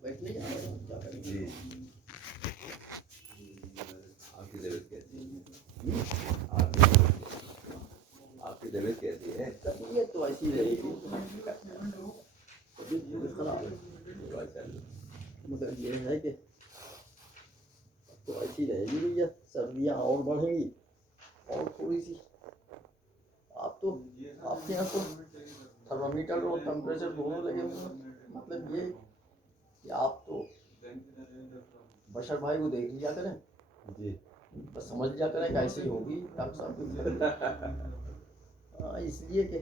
बैठने जा रहे हो क्या करेंगे? आपकी तबीयत कैसी है? आपकी तबीयत कैसी है? तबीयत तो ऐसी रहेगी, तबीयत खराब है, मगर ये है कि तो ऐसी रहेगी भैया, सर्दियाँ और बढ़ेंगी और थोड़ी सी। आपके यहाँ तो थर्मामीटर और टेम्परेचर दोनों लगे हुए हैं, मतलब ये कि आप तो बशर भाई को देख लिया करें जी, बस, समझ लिया करें कैसी होगी डॉक्टर साहब की। हाँ, इसलिए कि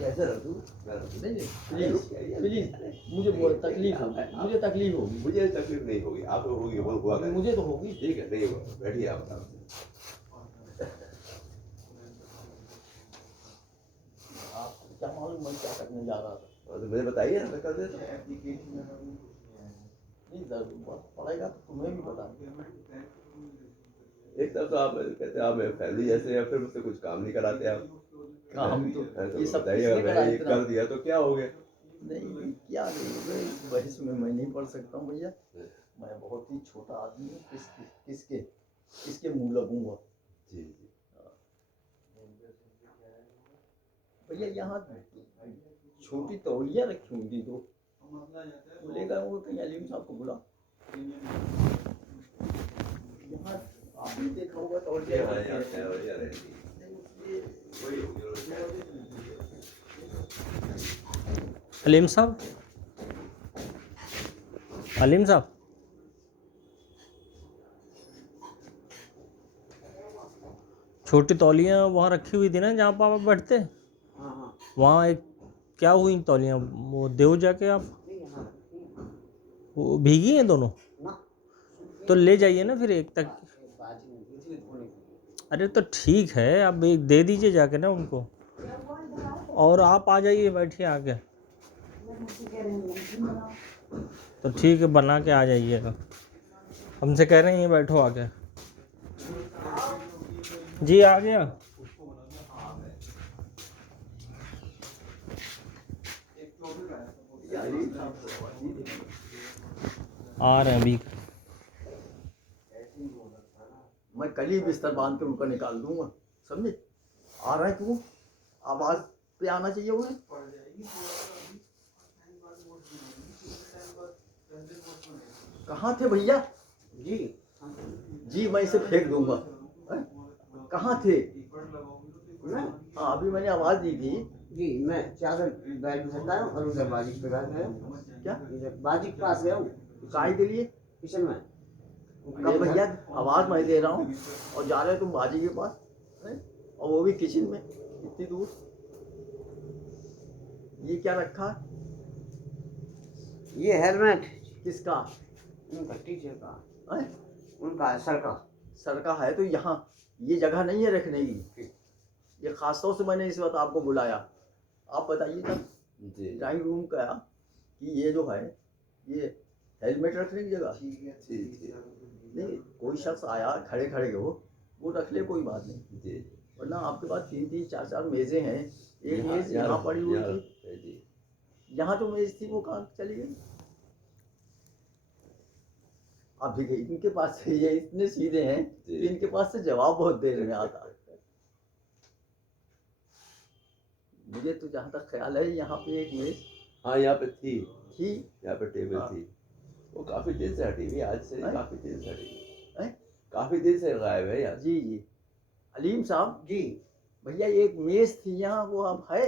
कैसे रख दूँ? नहीं प्लीज प्लीज, मुझे बहुत तकलीफ होगी, मुझे तकलीफ होगी। मुझे तकलीफ नहीं होगी, आपको होगी, वो हुआ करें। मुझे तो होगी। ठीक है, नहीं होगा, बैठिए आप आराम से। आपको क्या मालूम मैं क्या करने जा रहा था? तो मुझे बताइए ना, मैं कर देता हूँ। नहीं जरूरत पड़ेगा तो तुम्हें भी बता। एक तरफ तो आप कहते हैं आप फैमिली जैसे हैं, फिर मुझसे कुछ काम नहीं कराते आप। काम तो ये सब बताइए, किसने अगर करा मैंने ये इतना? कर दिया तो क्या हो गया? नहीं क्या नहीं, बहस में मैं नहीं पढ़ सकता हूँ भैया, मैं बहुत ही छोटा आदमी हूँ, किसके किसके मुंह लगूंगा? जी जी। भैया यहाँ छोटी तौलिया रखी होंगी दो, बोलेगा वो कहीं अलीम साहब को बुला। यहाँ आपने देखा होगा तौलिया अलीम साहब, अलीम साहब, छोटी तौलियाँ वहाँ रखी हुई थी ना जहाँ पापा बैठते, वहाँ एक क्या हुई तौलियाँ, वो दो जाके आप, वो भीगी हैं दोनों, तो ले जाइए ना फिर एक तक। अरे तो ठीक है, अब एक दे दीजिए जाके ना उनको, और आप आ जाइए, बैठिए आके। तो ठीक है, बना के आ जाइएगा, हमसे कह रहे हैं ये बैठो आके। जी आ गया। आ रहे हैं अभी। मैं कल ही बिस्तर बांध कर उनका निकाल दूंगा, समझे? आ रहा है क्यों? आवाज पे आना चाहिए उन्हें। कहाँ थे भैया? जी जी मैं इसे फेंक दूंगा। कहाँ थे? हाँ अभी मैंने आवाज दी थी। जी, मैं चादर बैठ में सकता हूँ और उधर बाजी के पास गया हूँ। क्या? इधर बाजी के पास गया हूँ, काय के लिए? किचन में। कब भैया? आवाज मैं दे रहा हूँ और जा रहे हो तुम बाजी के पास, और वो भी किचन में इतनी दूर। ये क्या रखा? ये हेलमेट किसका? उनका, टीचर का, है? उनका सर का। सर का है तो यहाँ ये जगह नहीं है रखने की। ये खासतौर से मैंने इस वक्त आपको बुलाया। आप बताइएगा ड्राइंग रूम का कि ये जो है ये हेलमेट रखने की जगह? नहीं, कोई शख्स आया खड़े खड़े हो वो रख ले, कोई बात नहीं, वरना आपके पास 3-3 4-4 मेजें हैं। एक मेज यहाँ पड़ी हुई थी, यहाँ जो मेज थी वो कहाँ चली गई? आप देखिए इनके पास से ये इतने सीधे हैं कि इनके पास से जवाब बहुत देर में आता है। मुझे तो जहाँ तक ख्याल है यहाँ पे एक मेज, हाँ यहाँ पे थी, यहाँ पे टेबल हाँ। थी, वो काफी दिन से हटी हुई, आज से हैं? काफी दिन से हटी हुई, हैं? काफी दिन से गायब है यार। जी जी। अलीम साहब जी भैया एक मेज थी यहाँ, वो अब है?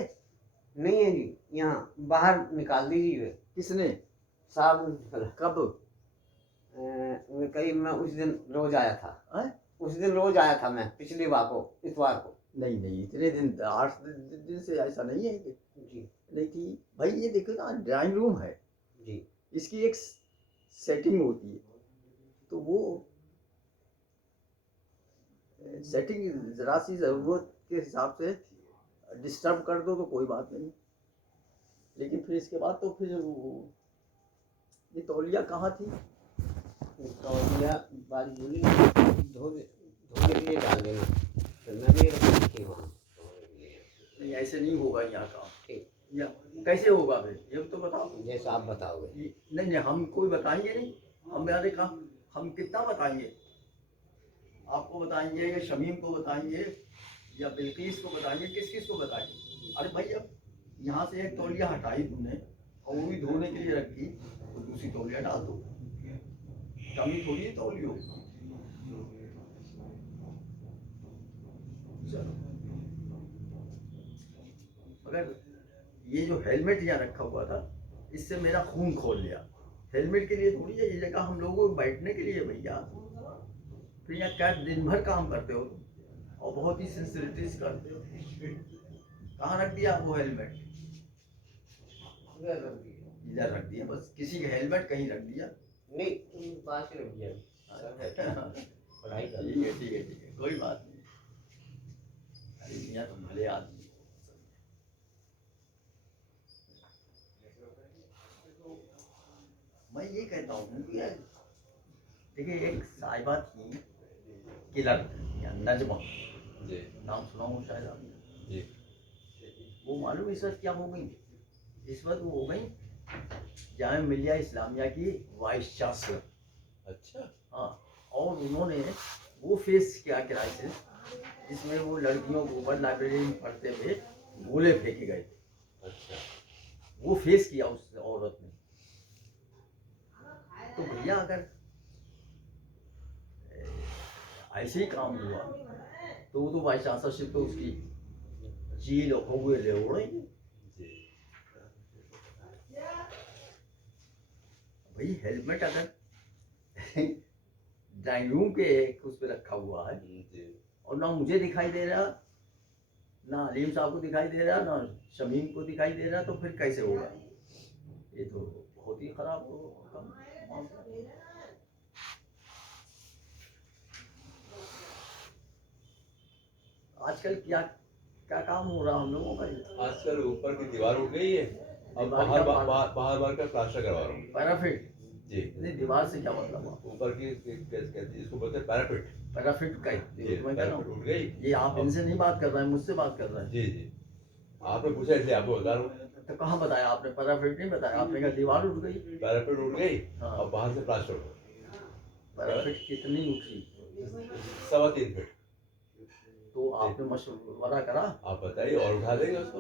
नहीं है जी, यहाँ बाहर निकाल दीजिए। किसने? साहब कब? कहीं मैं उस दिन रोज आया था। हैं? उस दिन रोज आया था मैं, पिछली बार को, इतवार को। नहीं नहीं, इतने दिन 8 दिन से ऐसा नहीं है कि जी नहीं थी भाई। ये देखो ना, ड्राइंग रूम है जी, इसकी एक सेटिंग होती है, तो वो सेटिंग जरा सी ज़रूरत के हिसाब से डिस्टर्ब कर दो तो कोई बात नहीं, लेकिन फिर इसके बाद तो फिर ये तौलिया कहाँ थी? तौलिया बारी बोली धोने के लिए डाल देना, फिर मैं भी रखी वहाँ धोने के लिए। नहीं ऐसे नहीं होगा यहाँ का। ठीक, या कैसे होगा फिर ये तो बताओ। जैसा आप बताओगे। नहीं नहीं हम कोई बताएंगे नहीं, हम यार कहा हम कितना बताएंगे, आपको बताएंगे या शमीम को बताएंगे या बिल्किस को बताएंगे, किस किस को बताएंगे। अरे भाई अब यहाँ से एक तौलिया हटाई तुमने और वो भी धोने के लिए रखी, तो दूसरी तौलिया डाल दो, कमी थोड़ी है तौलियों। चलो मगर ये जो हेलमेट यहाँ रखा हुआ था इससे मेरा खून खोल लिया। हेलमेट के लिए थोड़ी है ये जगह, हम लोगों को बैठने के लिए भैया। फिर यहाँ क्या दिन भर काम करते हो तुम और बहुत ही सिंसियरिटीज करते हो। कहाँ रख दिया वो हेलमेट? इधर रख दिया बस, किसी का हेलमेट कहीं रख दिया नहीं, तुम पास ही रख दिया। पढ़ाई कर। ठीक है ठीक है ठीक है, कोई बात नहीं। अरे मियाँ तुम भले आदमी। मैं ये कहता हूँ कि देखिए एक साहिबा थी किलर या नजमा, जी नाम सुना हो शायद आपने। जी वो मालूम इस वक्त क्या हो गई? इस वक्त वो हो गई जामिया मिलिया इस्लामिया की वाइस चांसलर। अच्छा हाँ, और उन्होंने वो फेस किया क्राइसिस जिसमें वो लड़कियों को ऊपर लाइब्रेरी में पढ़ते हुए गोले फेंके गए थे। अच्छा वो फेस किया उस औरत ने। तो भैया अगर ऐसे ही काम हुआ तो वो तो वाइस चांसलरशिप तो उसकी जेल हुए ले उड़ेंगे। जी भाई हेलमेट अगर ड्राइंग रूम के उस पर रखा हुआ है जी और ना मुझे दिखाई दे रहा, ना अलीम साहब को दिखाई दे रहा, ना शमीम को दिखाई दे रहा, तो फिर कैसे होगा? ये तो बहुत ही खराब होगा। आजकल क्या क्या काम हो रहा हम लोगों का? आजकल ऊपर की दीवार उठ गई है, अब बाहर बाहर का प्लास्टर करवा रहा हूँ। पैराफिट? जी नहीं, दीवार से क्या मतलब? ऊपर की इसको बोलते हैं पैराफिट। पैराफिट का जी मैं कह रहा पैराफिट हूँ। उठ गई। ये आप इनसे नहीं बात कर रहे हैं, मुझसे बात कर रहे हैं। जी जी आपने पूछा इसलिए आपको बता रहा हूँ। तो कहाँ बताया आपने? पैराफिट नहीं बताया आपने, कहा दीवार उठ गई। पैराफिट उठ गई, हाँ। अब बाहर से प्लास्टर हो। पैराफिट कितनी उठी? 3.25 फीट। तो आपने मशवरा करा? आप बताइए और उठा देंगे उसको।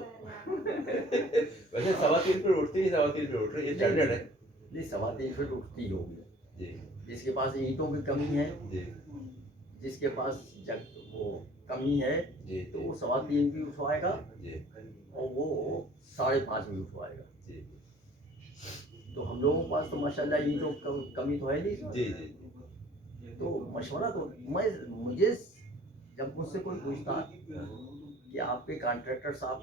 वैसे 3.25 फीट उठती है, 3.25 फीट उठ रही है, स्टैंडर्ड है। नहीं 3.25 फीट उठती होगी। जी जिसके पास ईंटों की कमी है, जी जिसके पास वो कमी है, जी तो वो 3.25 भी उठवाएगा जी और वो 5.5 भी उठवाएगा। जी तो हम लोगों के पास तो माशाल्लाह ईंटों की कमी तो है नहीं। जी जी तो मशवरा तो मुझे जब मुझसे कोई पूछता कि आपके कॉन्ट्रैक्टर साहब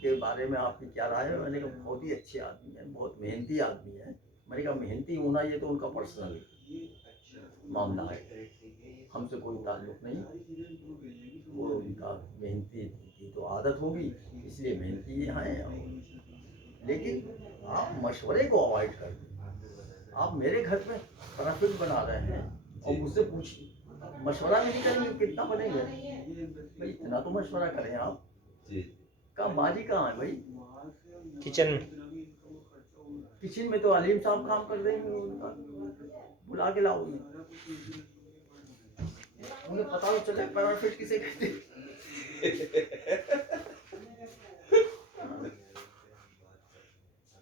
के बारे में आपकी क्या राय है, मैंने कहा बहुत ही अच्छे आदमी हैं, बहुत मेहनती आदमी हैं। मैंने कहा मेहनती होना ये तो उनका पर्सनल मामला है, हमसे कोई ताल्लुक नहीं। वो उनका मेहनती की तो आदत होगी इसलिए मेहनती हैं। लेकिन आप मशवरे को अवॉइड कर दें। आप मेरे घर में पैराफिट बना रहे हैं और मुझसे पूछिए, मशवरा नहीं करेंगे कितना बनेंगे? भाई इतना तो मशवरा करें आप। जी कहाँ बाजी कहाँ है भाई? किचन में। किचन में तो अलीम साहब काम कर देंगे, उनका बुला के लाओ उन्हें पता तो चले पैराफिट किसे कहते हैं।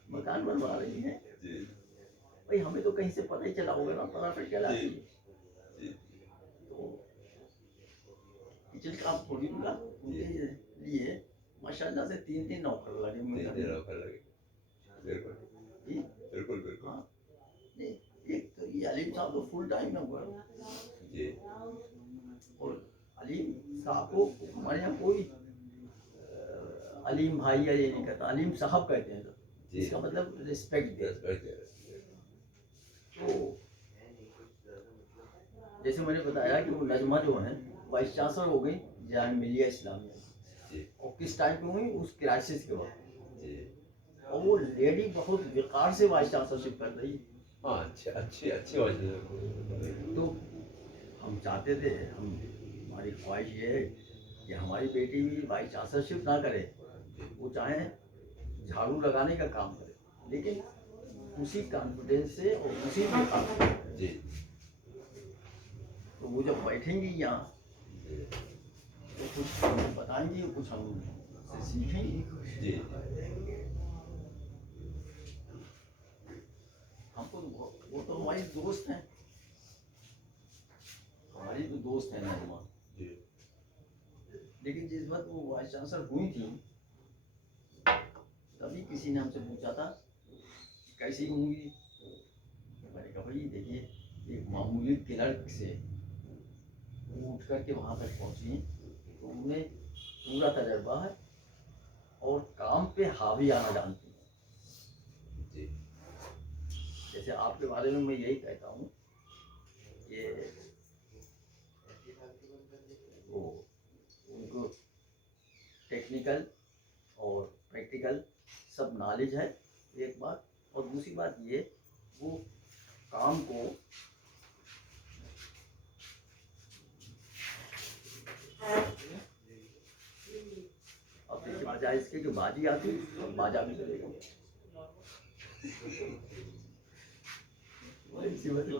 मकान बनवा रही हैं जी भाई, हमें तो कहीं से पता ही चला होगा ना पैराफिट क्या लाती है। तो किचन का आप थोड़ी बुला, उनके लिए माशाल्लाह से 3-3 नौकर लगे हुए। बिल्कुल बिल्कुल। हाँ नहीं, एक तो ये अलीम साहब तो फुल टाइम नौकर जी और अलीम साहब को हमारे यहाँ कोई अलीम भाई या ये नहीं कहता, अलीम साहब कहते हैं। तो इसका मतलब रिस्पेक्ट दे। तो जैसे मैंने बताया कि वो नजमा जो है वाइस चांसलर हो गई जामिया मिलिया इस्लामिया, और किस टाइम पे हुई? उस क्राइसिस के वक्त। और वो लेडी बहुत विकार से वाइस चांसलरशिप कर रही है। हाँ अच्छी अच्छी अच्छी आवाज है। तो हम चाहते थे, हमारी ख्वाहिश ये है कि हमारी बेटी भी बाई चांसलरशिप ना करे, वो चाहे झाड़ू लगाने का काम करे, लेकिन उसी कॉन्फिडेंस से और उसी में काम करे। जी तो वो जब बैठेंगी यहाँ तो कुछ हम बताएंगी, कुछ हम से सीखेंगे। जी हमको वो तो हमारी दोस्त हैं, हमारी तो दोस्त है नरमा। जी लेकिन जिस वक्त वो वाइस चांसलर हुई थी, तभी किसी ने हमसे पूछा था कैसी होंगी। मैंने कहा भाई देखिए, एक मामूली क्लर्क से वो उठ करके वहाँ तक पहुँची, तो उन्हें पूरा तजर्बा है और काम पे हावी आना जानती हैं। जी जैसे आपके बारे में मैं यही कहता हूँ कि वो उनको टेक्निकल और प्रैक्टिकल सब नॉलेज है, एक बात। और दूसरी बात ये, वो काम को अब देखिए, बजाय इसके कि बाजी आती तो बाजा भी चलेगा। इसी वजह से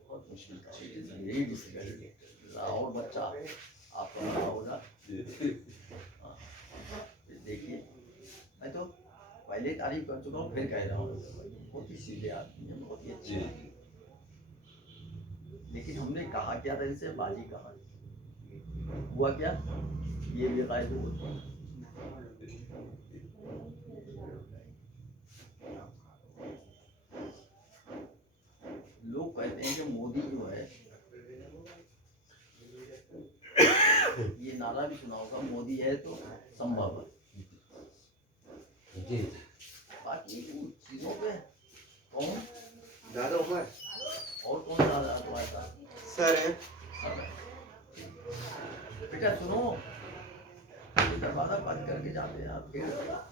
बहुत मुश्किल था, यही डिसीजन और बच्चा आपका बड़ा होगा। हाँ, फिर देखिए, मैं तो पहले तारीफ कर चुका हूँ, फिर कह रहा हूँ, बहुत ही सीधे आदमी है, बहुत ही अच्छे जी हैं। लेकिन हमने कहा क्या था इनसे, बाजी कहा, हुआ क्या, ये भी गायब हो गए। लोग कहते हैं कि मोदी जो है, ये नारा भी सुना होगा, मोदी है तो संभव है। जी बाकी उन चीजों पे कौन दादा ऊपर और कौन ज्यादा तुम्हारे साथ सर है। सब है। बेटा सुनो, ये दरवाजा बंद करके जाते हैं आप, फिर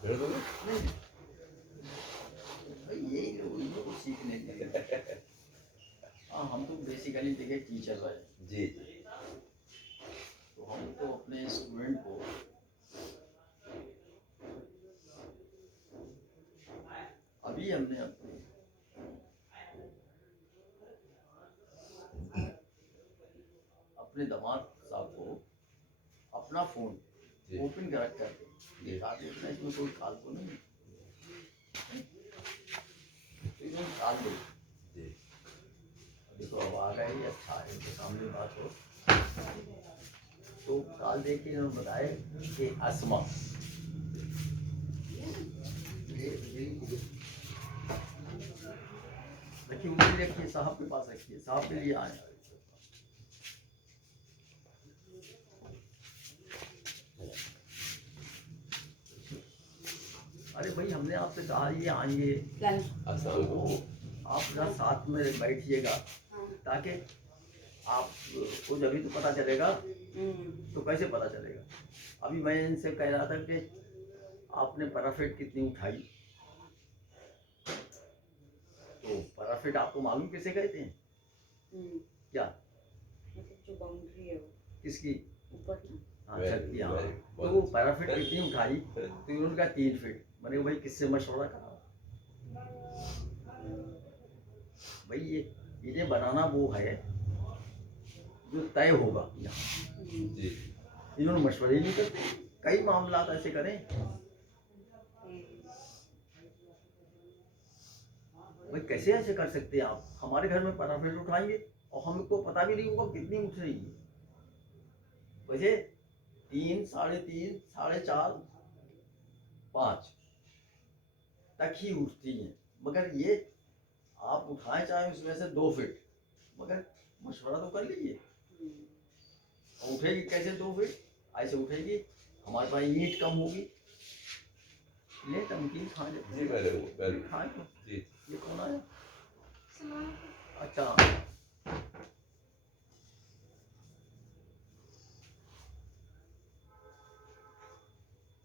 बिल्कुल नहीं भाई, यही लोग इनको कुछ सीखने के लिए। हाँ, हम तो बेसिकली देखिए टीचर रहे, जी तो हम तो अपने स्टूडेंट को अभी हमने अपने दामाद साहब को अपना फोन जी ओपन कर करके दिखा देना, इसमें कोई फालतू नहीं है, तो इन्होंने निकाल दे। जी देखो अब आ गए, अच्छा है, इनके सामने बात हो। तो काल देख के इन्होंने बताया कि अस्मा, रखिए उंगली रखिए, साहब के पास रखिए, साहब के लिए आए। अरे भाई, हमने आपसे कहा ये आएंगे, अस्सलाम वालेकुम। तो आप जरा साथ में बैठिएगा, ताकि आपको जब भी तो पता चलेगा। तो कैसे पता चलेगा? अभी मैं इनसे कह रहा था कि आपने पैराफिट कितनी उठाई, तो पैराफिट आपको मालूम किसे कहते हैं? क्या? जो बाउंड्री है वो किसकी? ऊपर ना। हाँ, Very छत की। good, हाँ, very good. तो वो पैराफिट कितनी उठाई, तो इन्होंने कहा 3 फीट। मैंने कहा भाई किससे मशवरा करा? भाई ये इन्हें बनाना वो है जो तय होगा यहाँ, जी इन्होंने मशवरे नहीं करते। कई मामला ऐसे करें, भाई कैसे ऐसे कर सकते हैं आप? हमारे घर में पैराफिट उठाएंगे और हमको पता भी नहीं होगा कितनी उठ रही है। वैसे 3, 3.5, 4.5, 5 तक ही उठती हैं, मगर ये आप उठाएं चाहे उसमें से 2 फीट, मगर मशवरा तो कर लीजिए। और उठेगी कैसे 2 फीट? ऐसे उठेगी, हमारे पास ईंट कम होगी, ले टमकीन खा जी लेते वेरी खाए तो। जी ये कौन आया? अच्छा,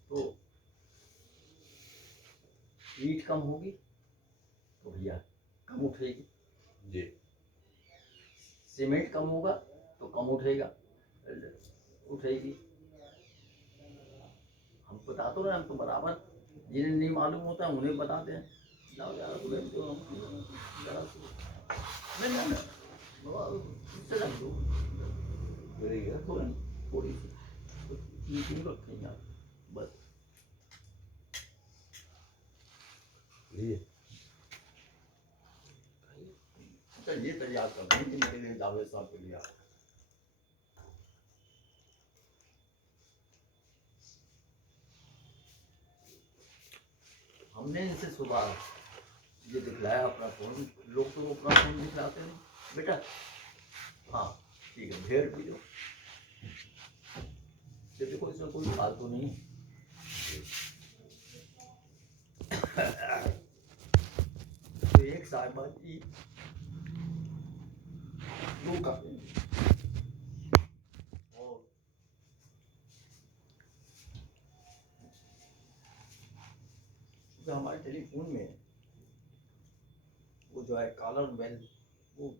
तो ईंट कम होगी तो भैया कम उठेगी, जी सीमेंट कम होगा तो कम उठेगी। हम बता तो रहे हैं, हम तो बराबर जिन्हें नहीं मालूम होता है उन्हें बताते हैं। जाओ यार तुम्हें तो जरा नहीं बाबा, उससे रख दो मिलेगी ना थोड़ी सी मीटिंग रखेंगे आप बस। लीजिए। चलिए तैयार कर देंगे इनके लिए, जावेद साहब के लिए। हमने इनसे सुबह ये दिखलाया अपना फोन, लोग तो अपना फोन दिखलाते हैं बेटा। हाँ ठीक है, भेड़ पी लो। ये देखो इसमें कोई फालतू नहीं है। तो एक साहिबा जी दो कप और जो हमारे टेलीफोन में वो जो है कॉलर बेल, वो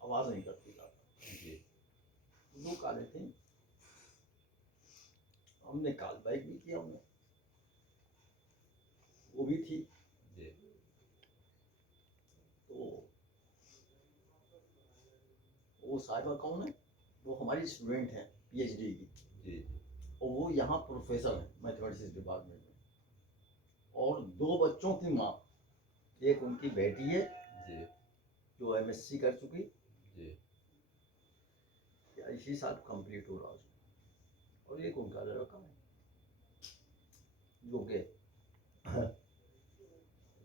आवाज नहीं करती ज्यादा। जी दो काले थे, हमने कॉल बैक भी किया उन्हें, वो भी थी। जी तो वो साहिबा कौन है? वो हमारी स्टूडेंट है पीएचडी की, जी और वो यहाँ प्रोफेसर है मैथमेटिक्स डिपार्टमेंट में। और दो बच्चों की माँ, एक उनकी बेटी है जी जो एमएससी कर चुकी, जी इसी साल कंप्लीट हो रहा है, और एक उनका लड़का है जो कि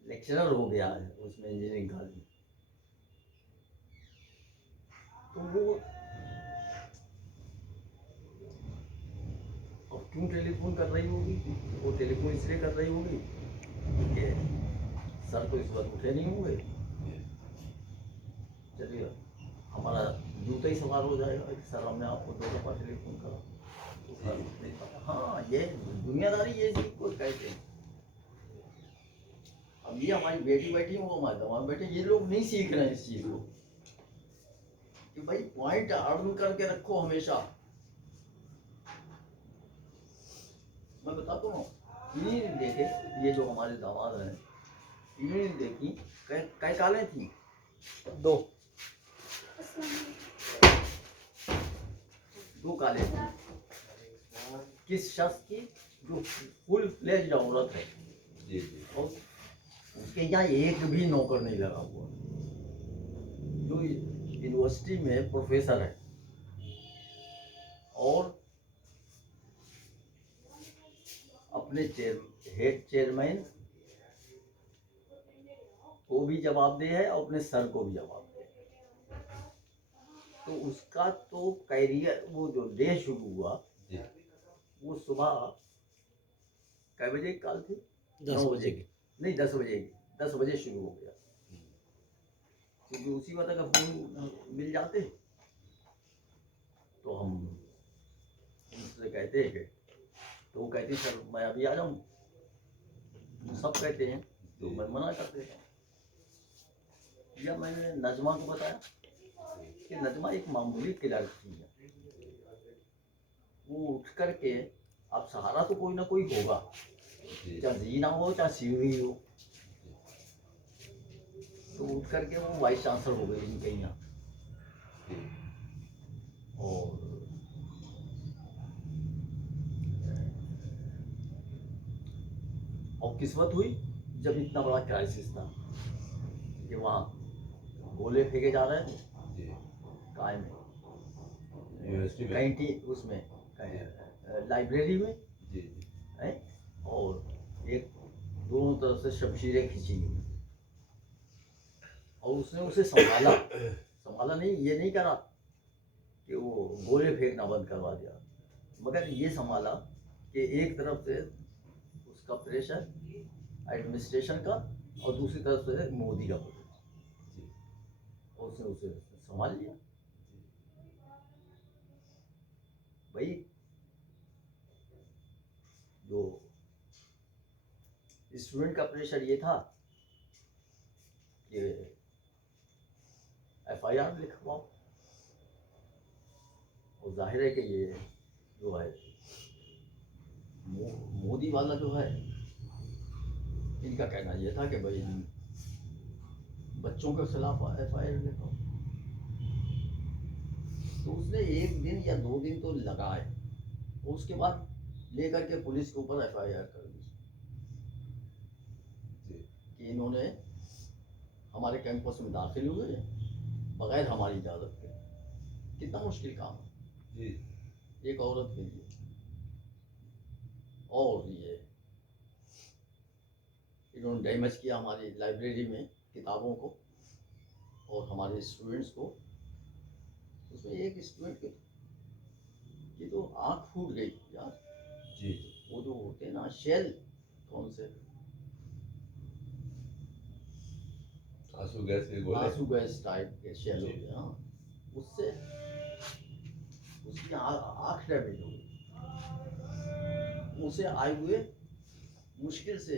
लेक्चरर हो गया है उसमें इंजीनियरिंग कॉलेज में। तो वो अब क्यों टेलीफोन कर रही होगी? वो टेलीफोन इसलिए कर रही होगी कि सर तो इस वक्त उठे नहीं होंगे। चलिए हमारा जूता ही सवाल हो जाएगा कि सर हमने आपको 2 दफा टेलीफोन करा तो सर नहीं पता। हाँ ये दुनियादारी, ये चीज को कहते हैं। अब ये हमारी बेटी बैठी है, वो हमारे दमाद बैठे, ये लोग नहीं सीख रहे हैं इस चीज को कि भाई पॉइंट अर्न करके रखो हमेशा। मैं बताता हूँ, इन्हीं देखे ये जो हमारे दामाद हैं, इन्हीं देखी कई कालें थी, 2 काले थे। किस शख्स की जो फुल फ्लेज्ड औरत है, जी जी और उसके यहाँ एक भी नौकर नहीं लगा हुआ, जो यूनिवर्सिटी में प्रोफेसर है, और अपने हेड चेयरमैन को भी जवाब दे है और अपने सर को भी जवाब दे है। तो उसका तो कैरियर, वो जो डे शुरू हुआ जी वो सुबह कै बजे की कॉल थी? 10 बजे की। नहीं 10 बजे की, 10 बजे शुरू हो गया, क्योंकि उसी वक्त अगर फोन मिल जाते तो हम उनसे कहते हैं, तो वो कहते सर मैं अभी आ जाऊँ, सब कहते हैं तो मैं मना कर देता हूँ। या मैंने नजमा को बताया कि नजमा एक मामूली क्लर्क थी, वो उठ करके, अब सहारा तो कोई ना कोई होगा, जी चाहे जीना हो चाहे सीढ़ी हो, तो उठ करके वो वाइस चांसलर हो गई इनके यहाँ। जी और किस्मत हुई जब इतना बड़ा क्राइसिस था कि वहाँ गोले फेंके जा रहे थे, जी काय में, यूनिवर्सिटी में कैंटीन, उसमें लाइब्रेरी में जी जी है, और एक दोनों तरफ से शमशीरें खींची हुई, और उसने उसे संभाला नहीं, ये नहीं करा कि वो गोले फेंकना बंद करवा दिया, मगर ये संभाला कि एक तरफ से उसका प्रेशर एडमिनिस्ट्रेशन का और दूसरी तरफ से मोदी का प्रेशर, जी और उसने उसे संभाल लिया। भाई जो स्टूडेंट का प्रेशर ये था कि FIR लिखवाओ, और जाहिर है कि ये जो है मोदी वाला जो है, इनका कहना ये था कि भाई बच्चों के खिलाफ FIR लिखो। तो उसने 1 दिन या 2 दिन तो लगाए, उसके बाद लेकर के पुलिस के ऊपर FIR कर दी कि इन्होंने हमारे कैंपस में दाखिल हुए बगैर हमारी इजाज़त के। कितना मुश्किल काम है जी एक औरत के लिए। और ये इन्होंने डैमेज किया हमारी लाइब्रेरी में किताबों को और हमारे स्टूडेंट्स को। उसमें एक स्टूडेंट की तो आँख फूट गई यार। जी वो जो होते हैं ना शेल, कौन से आंसू गैस के गोले। आंसू गैस टाइप के शेल जी। होते हैं, हाँ, उससे उसकी आँख डैमेज हो गई। उसे आए हुए मुश्किल से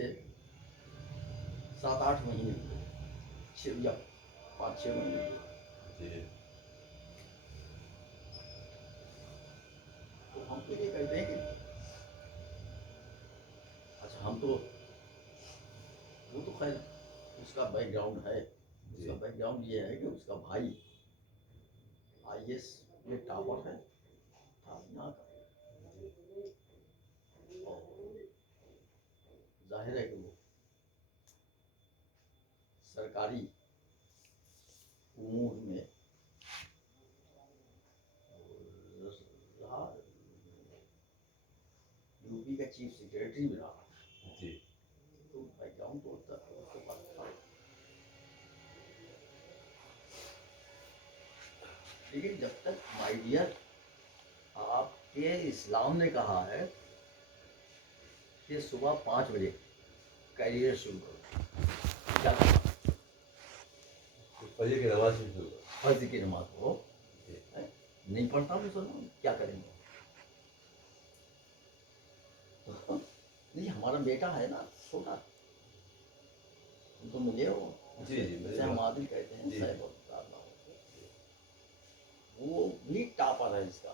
7-8 महीने हुए, 6 या 5-6 महीने हुए। जी तो हम तो ये कहते हैं कि अच्छा, हम तो वो तो खैर उसका बैकग्राउंड है। उसका बैकग्राउंड ये है कि उसका भाई IAS में टॉपर है, था यहाँ का। और जाहिर है कि वो सरकारी उमूर में रहा, UP का चीफ सेक्रेटरी भी रहा। जी तो बैकग्राउंड तो होता है उसके पास था। लेकिन जब तक माय डियर आपके इस्लाम ने कहा है कि सुबह 5 बजे कैरियर शुरू करो, क्या कहा? फजर की नमाज से शुरू करो। फर्ज की नमाज पढ़ो। नहीं पढ़ता मुसलमान क्या करेंगे? नहीं, हमारा बेटा है ना छोटा, तुम तो मिले हो। जी जी जैसे हम आदिल कहते हैं जी। साहब, वो भी टॉपर है इसका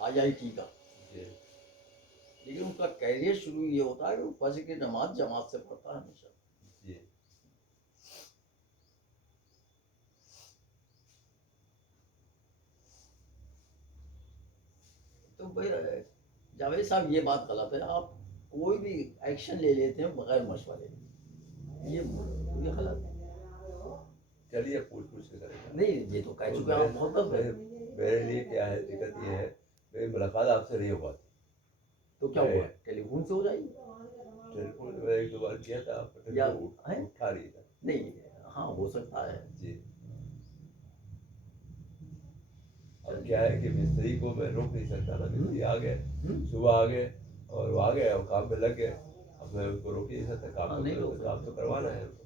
IIT का। जी लेकिन उनका कैरियर शुरू ये होता है कि वो फजर की नमाज जमात से पढ़ता है हमेशा। जी तो भाई जावेद साहब, ये बात गलत है। आप कोई भी एक्शन ले लेते हैं बगैर मशवरे, ये गलत है। चलिए पूछ पूछ के करेंगे। नहीं, ये तो कह चुके हैं आप बहुत दब है। मेरे लिए क्या है, दिक्कत ये है मेरी मुलाकात आपसे नहीं हो पाती। तो क्या हुआ, टेलीफोन से हो जाएगी? टेलीफोन में 1-2 बार किया था, या उठा रही था। नहीं, हाँ हो सकता है। जी और क्या है कि मिस्त्री को मैं रोक नहीं सकता ना। मिस्त्री आ गए, सुबह आ गए और वो आ गए और काम पे लग गए। अब मैं उनको रोक ही नहीं सकता, काम तो करवाना है उनको।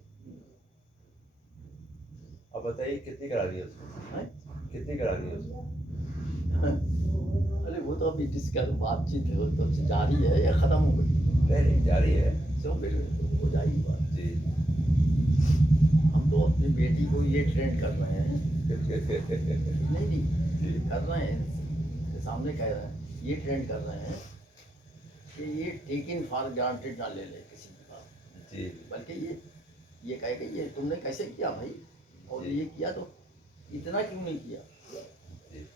अब बताइए कितनी करानी है उसको, कितनी करानी है उसको? अरे वो तो अभी डिस्कस बातचीत है, वो तो जारी है या खत्म हो गई? नहीं जारी है। तो फिर हो जाएगी बात। जी हम तो अपनी बेटी को ये ट्रेंड कर रहे हैं। नहीं कर रहे हैं, सामने कह रहे हैं, ये ट्रेंड कर रहे हैं कि ये टेक इन फॉर ग्रांटेड ना ले ले किसी की बात। जी बल्कि ये कहे कि ये तुमने कैसे किया भाई, और ये किया तो इतना क्यों नहीं किया? जी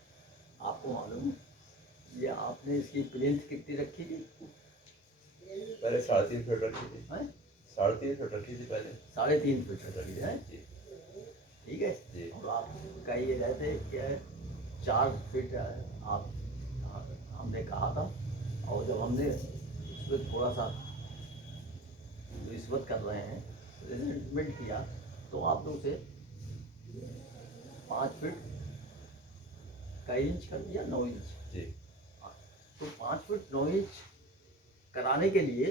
आपको मालूम है ये आपने इसकी प्लेंथ कितनी रखी थी? पहले 3.5 फीट रखी थी। हैं? 3.5 फीट रखी थी पहले। 3.5 फीट रखी है। जी ठीक है जी। और आप कह ये रहे थे कि 4 फीट आप, हमने कहा था। और जब हमने उस पर थोड़ा सा रिश्वत कर रहे हैं, रिजल्टमेंट किया, तो आपने उसे 5 फीट का इंच कर दिया, 9 इंच। जी तो 5 फीट 9 इंच कराने के लिए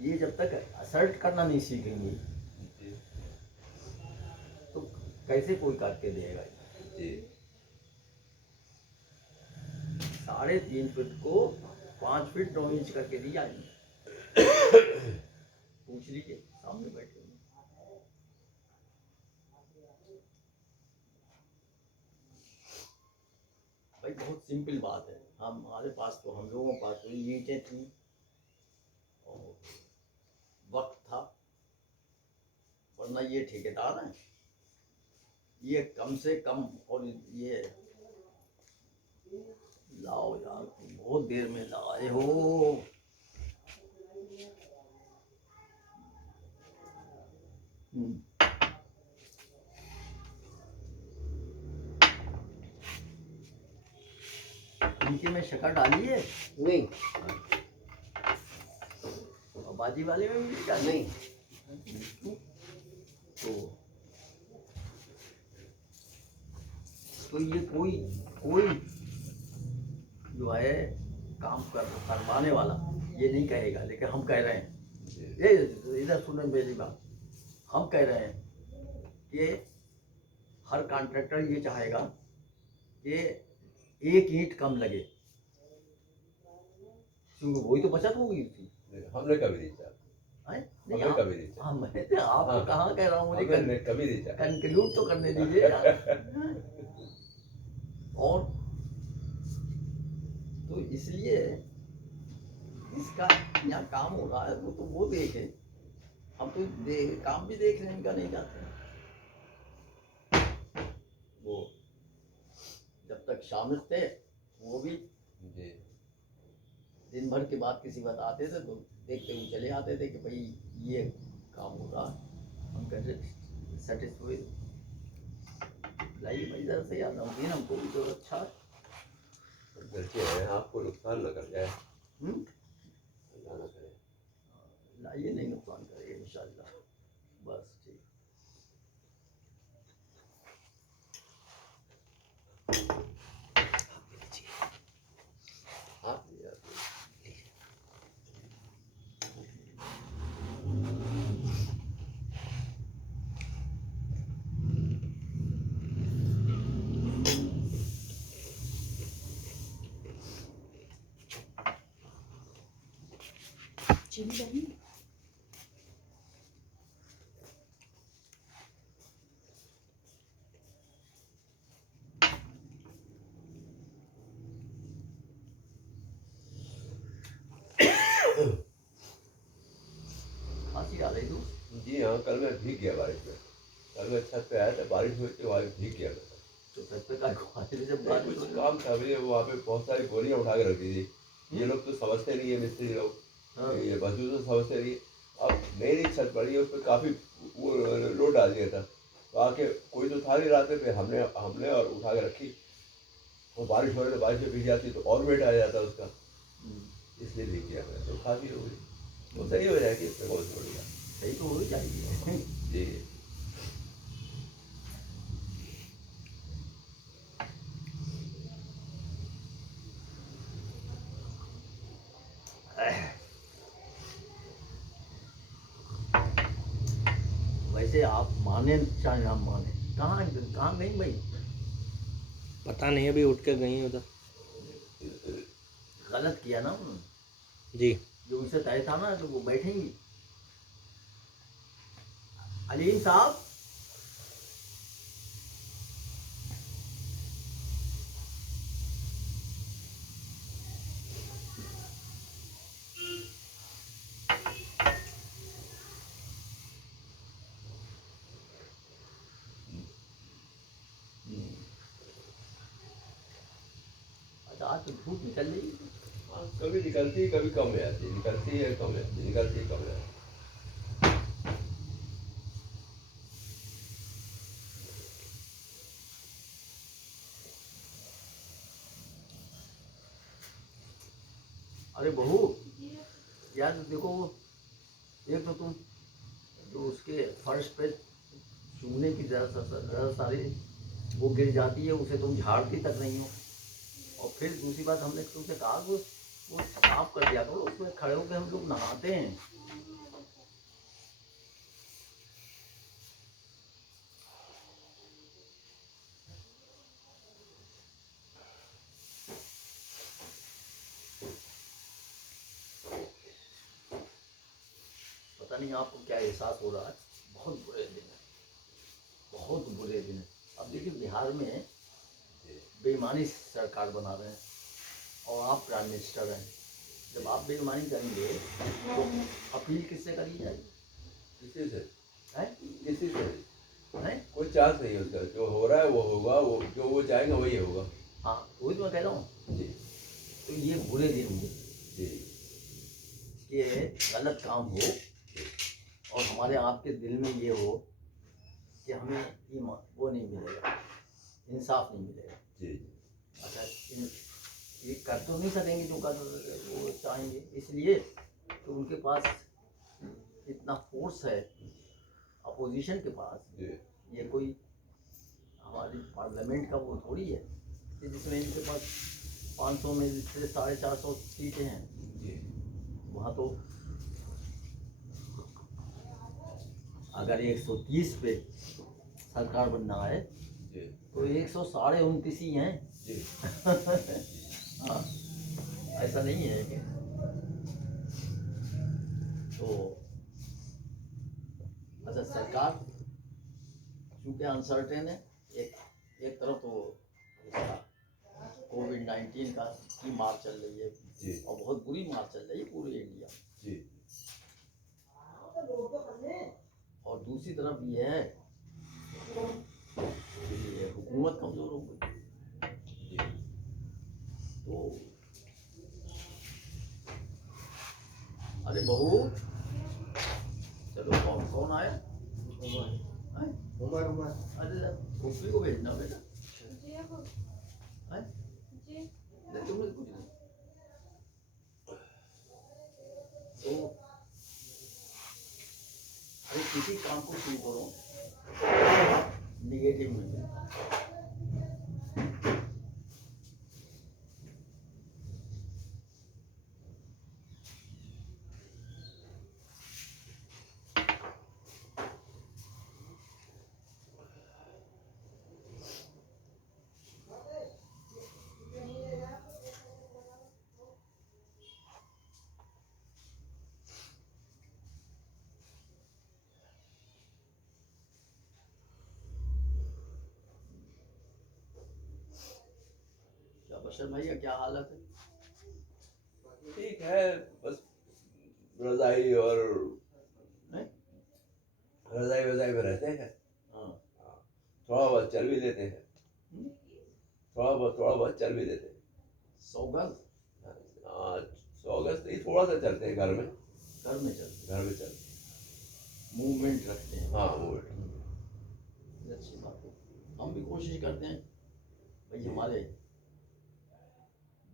ये जब तक असर्ट करना नहीं सीखेंगी जी तो कैसे कोई करके देगा? जी 3.5 फीट को 5 फीट 9 इंच करके दिया है। पूछ लीजिए, सामने बैठे हैं। भाई बहुत सिंपल बात है, हमारे पास तो, हम लोगों के पास तो ईंटें थी और वक्त था, वरना ये ठेकेदार हैं, ये कम से कम, और ये लाओ यार, तुम बहुत देर में लाए हो। नीचे में शक्कर डाली है नहीं और बाजी वाले में भी डाली नहीं तो ये कोई कोई जो है काम करवाने वाला ये नहीं कहेगा, लेकिन हम कह रहे हैं, ये इधर सुने मेरी बात, हम कह रहे हैं कि हर कॉन्ट्रैक्टर ये चाहेगा कि एक ईंट कम लगे, क्योंकि वही तो बचत होगी उसकी। हमने कभी नहीं चाहा, हैं? हमने आप- कभी नहीं चाहा, मैं तो आपको हाँ। कहाँ कह रहा हूँ, मुझे हमने कभी नहीं चाहा। कंक्लूड तो करने दीजिए यार। और तो इसलिए इसका यहाँ काम हो रहा है, वो देखे, हम तो काम भी देखने का नहीं चाहते हैं। वो जब तक शामिल थे वो भी जी दिन भर के बाद किसी बात आते थे तो देखते हुए चले आते थे कि भाई ये काम हो रहा है, हम कहते सेटिस्फाइड, लाइए भाई जरा से यार, नमकीन हमको भी तो अच्छा है। घर के हैं, आपको नुकसान न कर जाए, हम्म? अल्लाह ना करे। लाइए, नहीं नुकसान करेगा इंशाल्लाह, बस ठीक। आप भी आप भी। चीनी डाली खांसी आ रही तू? जी हाँ, कल मैं भीग गया बारिश में, कल मैं छत पे आया था, बारिश हुई थी, वहाँ भीग गया मैं। तो छत पे का खांसी जब नहीं, बारिश हो कुछ रही काम था, मुझे वहाँ पे बहुत सारी बोरियां उठा के रख दी थी। ये लोग तो समझते नहीं है, मिस्त्री लोग, हाँ। ये मजदूर तो समझते नहीं। अब नई नई छत पड़ी है, उस पर काफ़ी वो लोड डाल दिया था, तो आके कोई तो था नहीं रात में, फिर हमने और उठा के रखी, और बारिश हो रही तो बारिश में भीग जाती तो और वेट आ जाता उसका, इसलिए भीग गया मैं, तो खांसी हो गई। तो सही हो जाएगी, इसमें बहुत बड़ी बात। सही तो हो ही जाएगी। जी वैसे आप माने चाहे हम माने, कहाँ कहाँ गई भाई? पता नहीं, अभी उठ के गई उधर। गलत किया ना उन्होंने, जी जो उनसे तय था ना, तो वो बैठेंगी। अलीम साहब, अच्छा आज तो धूप निकल रही है। हाँ, कभी निकलती है, कभी कम में आती है, निकलती है कम में आती है, निकलती है कम में आती है। अरे बहू यार देखो, एक तो तुम जो उसके फर्श पे चूने की जरा सारी वो गिर जाती है, उसे तुम झाड़ती तक नहीं हो। और फिर दूसरी बात, हमने तुमसे कहा वो साफ कर दिया करो, उसमें खड़े होकर हम लोग नहाते हैं। पता नहीं आपको क्या एहसास हो रहा है, बहुत बुरे दिन है, बहुत बुरे दिन है। अब देखिए बिहार में बेईमानी से सरकार बना रहे हैं और आप प्राइम मिनिस्टर हैं। जब आप बेईमानी करेंगे तो अपील किससे करी जाएगी? किसी से है? किसी से है? कोई चांस नहीं है उसका। जो हो रहा है वो होगा, वो जो वो चाहेंगे वही होगा। हाँ वही तो मैं कह रहा हूँ। जी तो ये बुरे दिन होंगे जी कि गलत काम हो और हमारे आपके दिल में ये हो कि हमें वो नहीं मिलेगा, इंसाफ नहीं मिलेगा। जी अच्छा ये कर तो नहीं सकेंगे जो कर वो चाहेंगे, इसलिए तो उनके पास इतना फोर्स है अपोजिशन के पास। जी ये कोई हमारी पार्लियामेंट का वो थोड़ी है कि जिसमें इनके पास 500 में से 450 सीटें हैं। जी वहाँ तो अगर 130 पे सरकार बनना है जी तो 129 ही हैं। जी हाँ, ऐसा नहीं है कि तो अच्छा सरकार चूँकि अनसर्टेन है, एक तरफ तो कोविड-19 का की मार चल रही है जी और बहुत बुरी मार चल रही है पूरे इंडिया में। जी और दूसरी तरफ ये है कि ये हुकूमत कमज़ोर हो गई। तो अरे बहू चलो कौन कौन आया? हैं? अरे कुफरी को भेजना बेटा। हैं? नहीं तुमने कुछ नहीं। तो अरे किसी काम को शुरू करो निगेटिव में। क्या बशर भैया क्या हालत है? ठीक है, बस रजाई और हैं? रजाई वजाई में रहते हैं। हाँ। थोड़ा बहुत चल भी लेते हैं, हम्म? थोड़ा बहुत चल भी लेते हैं। 100 गज 100 गज ही थोड़ा सा चलते हैं घर में घर में चल चलते। मूवमेंट रखते हैं। हाँ वो ये अच्छी बात है। हम भी कोशिश करते हैं भाई हमारे